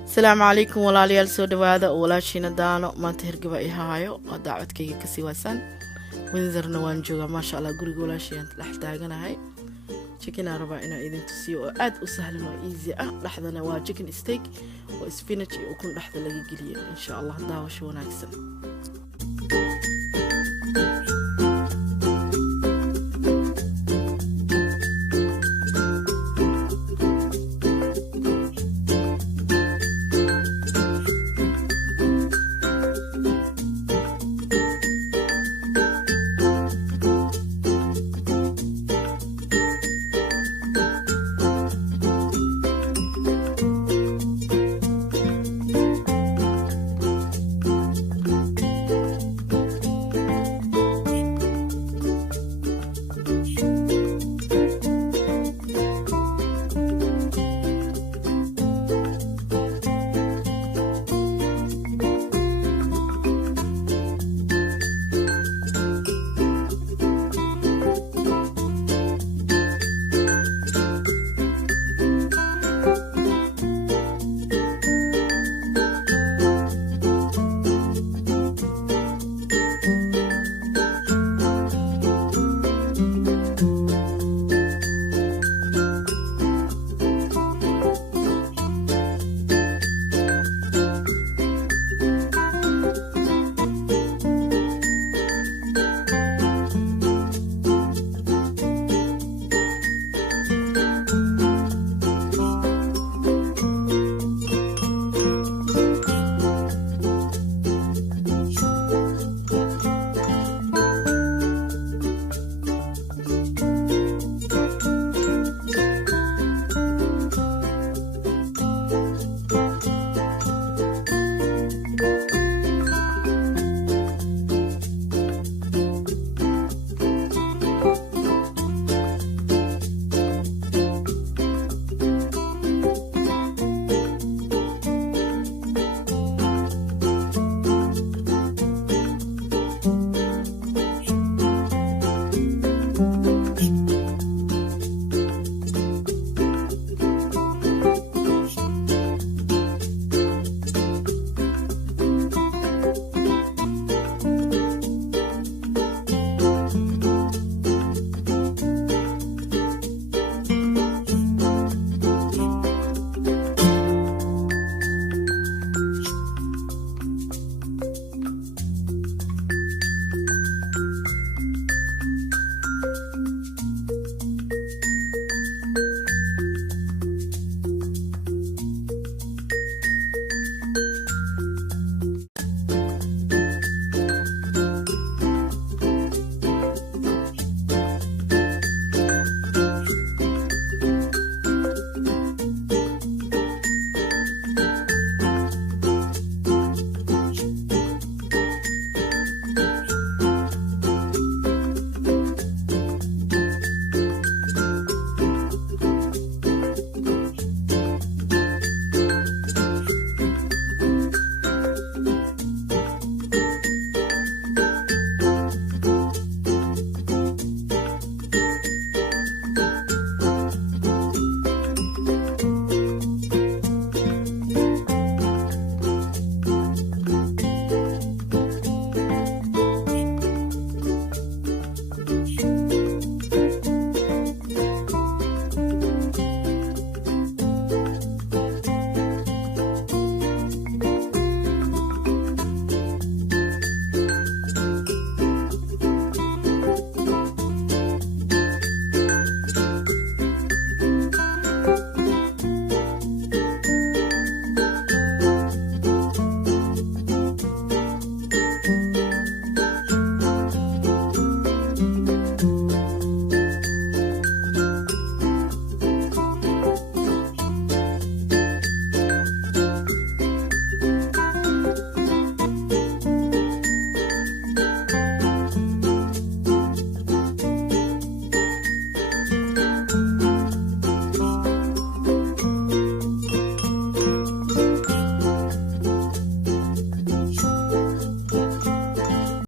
السلام عليكم walaalyaal soo dhawaada walaashina daano maanta hergaba ay haayo oo daacadkayga ka sii waasaan winzarna waan joogaa maasha Allah guriga walaashayaan dhex taaganahay chicken araba ina idin tusiyo oo aad u sahlan oo easy ah dhaxdana waa chicken steak oo spinach iyo ukun dhaxda laga geliyo insha Allah daawasho wanaagsan